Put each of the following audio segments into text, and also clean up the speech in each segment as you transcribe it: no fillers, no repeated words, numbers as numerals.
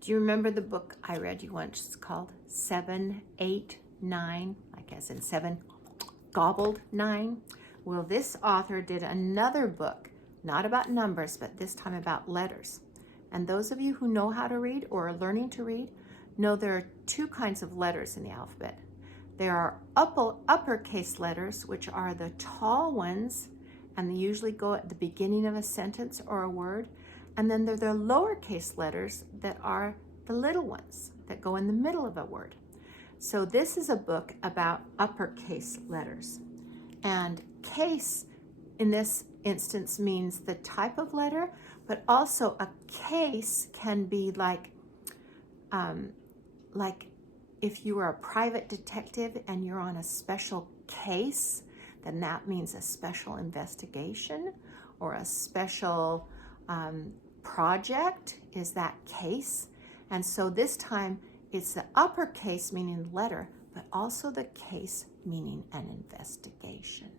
Do you remember the book I read you once? It's called 7, 8, 9, like as in 7, gobbled 9. Well, this author did another book, not about numbers, but this time about letters. And those of you who know how to read or are learning to read know there are two kinds of letters in the alphabet. There are uppercase letters, which are the tall ones, and they usually go at the beginning of a sentence or a word. And then there are the lowercase letters that are the little ones that go in the middle of a word. So this is a book about uppercase letters. And case in this instance means the type of letter, but also a case can be like if you are a private detective and you're on a special case, then that means a special investigation or a special project is that case. And so this time it's the uppercase meaning letter, but also the case meaning an investigation.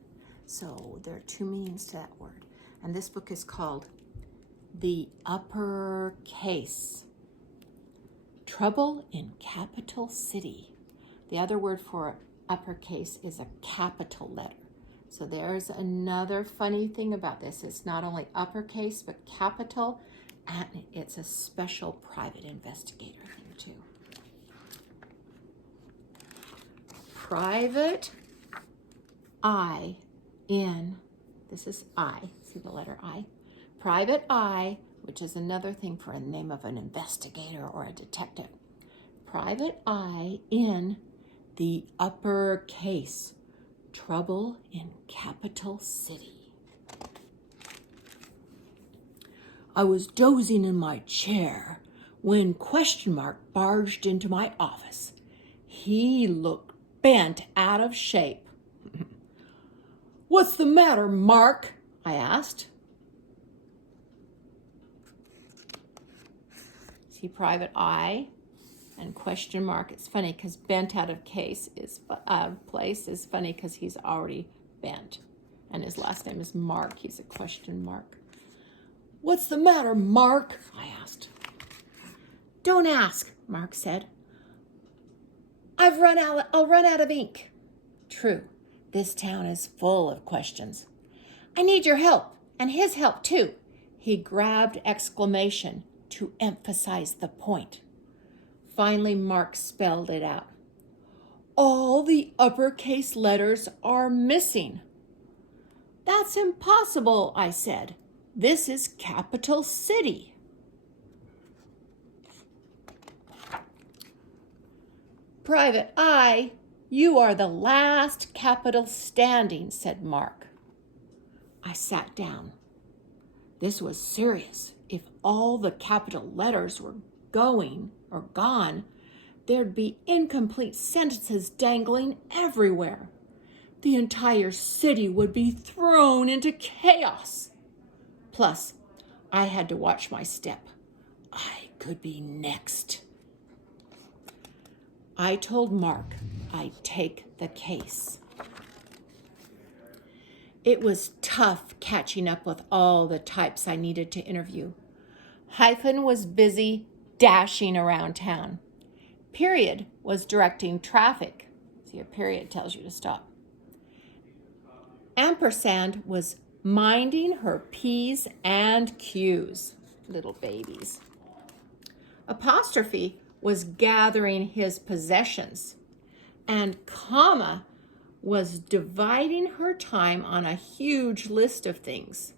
So there are two meanings to that word. And this book is called The Uppercase. Trouble in Capital City. The other word for uppercase is a capital letter. So there's another funny thing about this. It's not only uppercase, but capital, and it's a special private investigator thing too. Private eye in, this is I, see the letter I? Private eye, which is another thing for a name of an investigator or a detective. Private eye in the uppercase. Trouble in Capital City. I was dozing in my chair when ? Barged into my office. He looked bent out of shape. What's the matter, Mark? I asked. See private eye and ? It's funny because bent out of place is funny because he's already bent. And his last name is Mark. He's a ? What's the matter, Mark? I asked. Don't ask, Mark said. I'll run out of ink. True, this town is full of questions. I need your help, and his help too. He grabbed exclamation to emphasize the point. Finally, Mark spelled it out. All the uppercase letters are missing. That's impossible, I said. This is Capital City. Private eye, you are the last capital standing, said Mark. I sat down. This was serious. If all the capital letters were going or gone, there'd be incomplete sentences dangling everywhere. The entire city would be thrown into chaos. Plus, I had to watch my step. I could be next. I told Mark I'd take the case. It was tough catching up with all the types I needed to interview. Hyphen was busy dashing around town. Period was directing traffic. See, a period tells you to stop. Ampersand was minding her P's and Q's, little babies. Apostrophe was gathering his possessions. And comma was dividing her time on a huge list of things.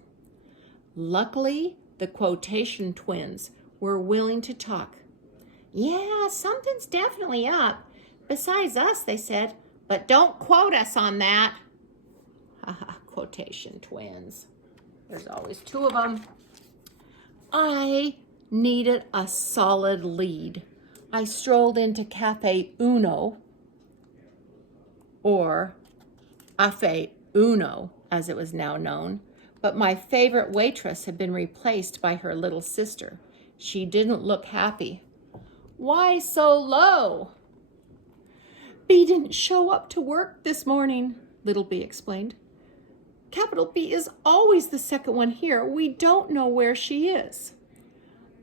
Luckily, the quotation twins were willing to talk. Yeah, something's definitely up. Besides us, they said, but don't quote us on that. Haha, quotation twins. There's always two of them. I needed a solid lead. I strolled into Cafe Uno, or Cafe Uno, as it was now known, but my favorite waitress had been replaced by her little sister. She didn't look happy. Why so low? B didn't show up to work this morning, little B explained. Capital B is always the second one here. We don't know where she is.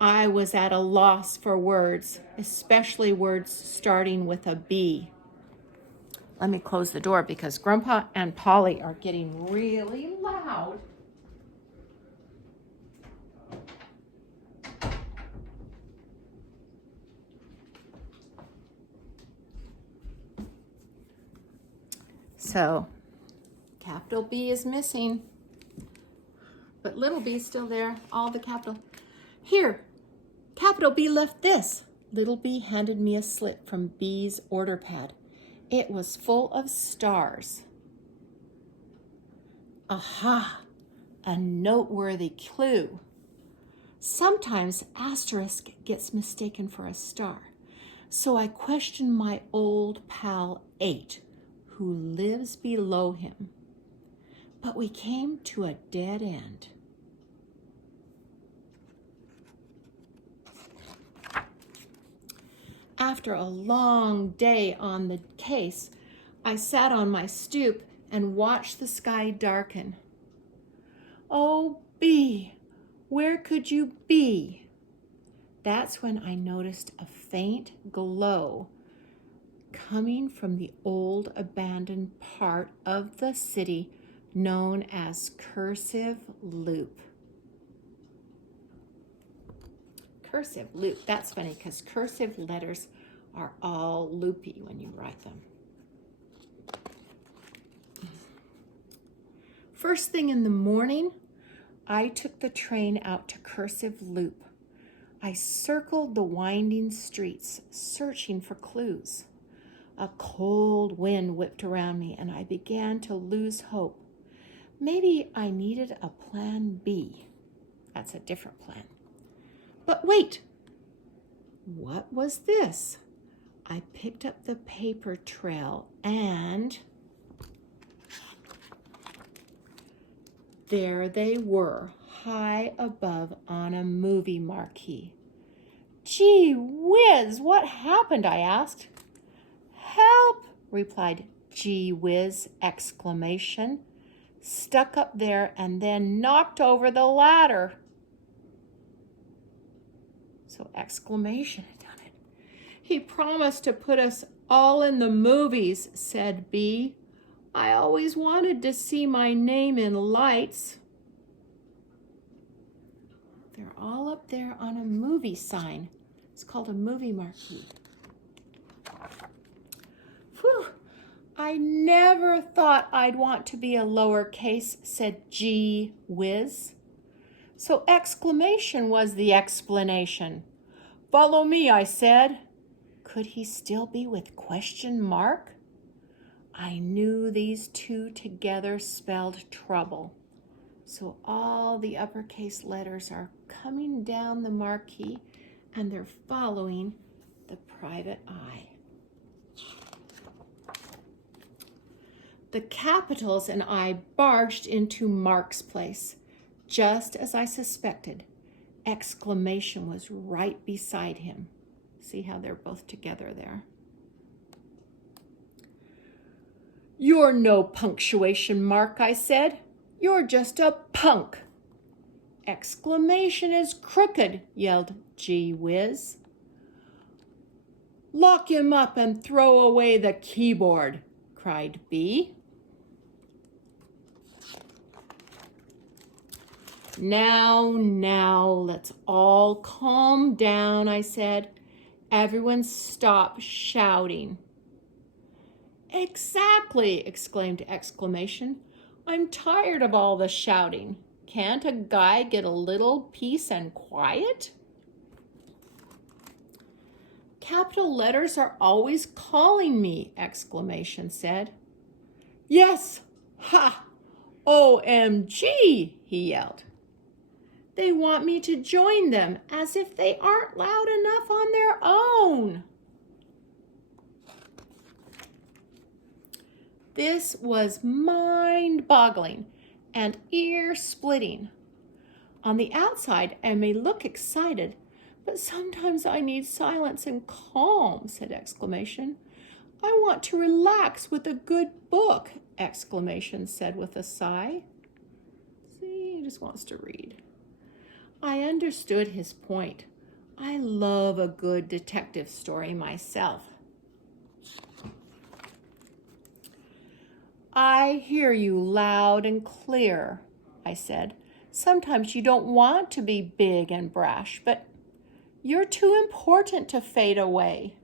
I was at a loss for words, especially words starting with a B. Let me close the door because Grandpa and Polly are getting really loud. So, capital B is missing, but little b is still there, all the capital. Here, capital B left this. Little b handed me a slip from B's order pad. It was full of stars. Aha, a noteworthy clue. Sometimes asterisk gets mistaken for a star. So I questioned my old pal 8, who lives below him. But we came to a dead end. After a long day on the case, I sat on my stoop and watched the sky darken. Oh, B, where could you be? That's when I noticed a faint glow coming from the old abandoned part of the city known as Cursive Loop. Cursive loop, that's funny because cursive letters are all loopy when you write them. First thing in the morning, I took the train out to Cursive Loop. I circled the winding streets, searching for clues. A cold wind whipped around me and I began to lose hope. Maybe I needed a plan B. That's a different plan. But wait, what was this? I picked up the paper trail and there they were, high above on a movie marquee. Gee whiz, what happened? I asked. Help, replied gee whiz exclamation. Stuck up there and then knocked over the ladder. So exclamation had done it. He promised to put us all in the movies, said B. I always wanted to see my name in lights. They're all up there on a movie sign. It's called a movie marquee. Whew, I never thought I'd want to be a lowercase, said gee whiz. So exclamation was the explanation. Follow me, I said. Could he still be with question mark? I knew these two together spelled trouble. So all the uppercase letters are coming down the marquee and they're following the private eye. The capitals and I barged into Mark's place. Just as I suspected, exclamation was right beside him. See how they're both together there. You're no punctuation mark, I said. You're just a punk. Exclamation is crooked, yelled gee whiz. Lock him up and throw away the keyboard, cried B. Now, let's all calm down, I said. Everyone stop shouting. Exactly, exclaimed exclamation. I'm tired of all the shouting. Can't a guy get a little peace and quiet? Capital letters are always calling me, exclamation said. Yes, ha, OMG, he yelled. They want me to join them as if they aren't loud enough on their own. This was mind-boggling and ear-splitting. On the outside, I may look excited, but sometimes I need silence and calm, said exclamation. I want to relax with a good book, exclamation said with a sigh. See, he just wants to read. I understood his point. I love a good detective story myself. I hear you loud and clear, I said. Sometimes you don't want to be big and brash, but you're too important to fade away.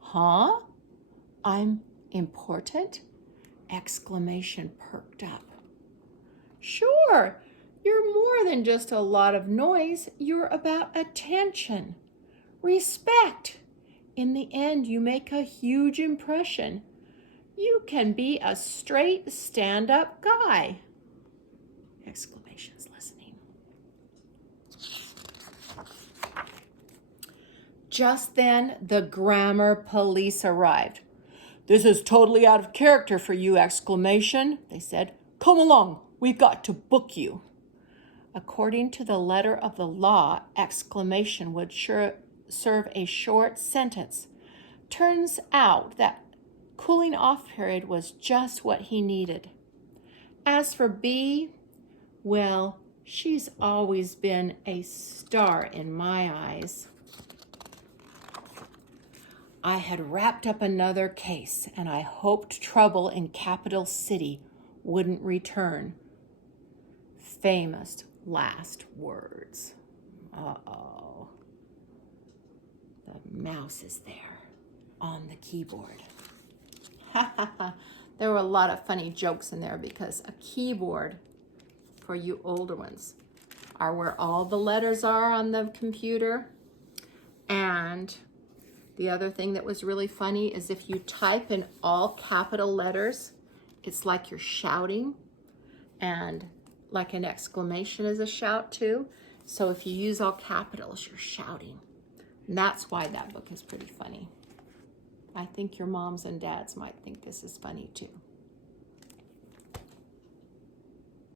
Huh? I'm important? Exclamation perked up. Sure, you're more than just a lot of noise. You're about attention, respect. In the end, you make a huge impression. You can be a straight, stand-up guy. Exclamations listening. Just then, the grammar police arrived. This is totally out of character for you, exclamation, they said. Come along, we've got to book you. According to the letter of the law, exclamation would serve a short sentence. Turns out that cooling off period was just what he needed. As for B, well, she's always been a star in my eyes. I had wrapped up another case, and I hoped trouble in Capital City wouldn't return. Famous last words. Uh-oh. The mouse is there on the keyboard. There were a lot of funny jokes in there because a keyboard, for you older ones, are where all the letters are on the computer. And the other thing that was really funny is if you type in all capital letters, it's like you're shouting, and like an exclamation is a shout too. So if you use all capitals, you're shouting. And that's why that book is pretty funny. I think your moms and dads might think this is funny too.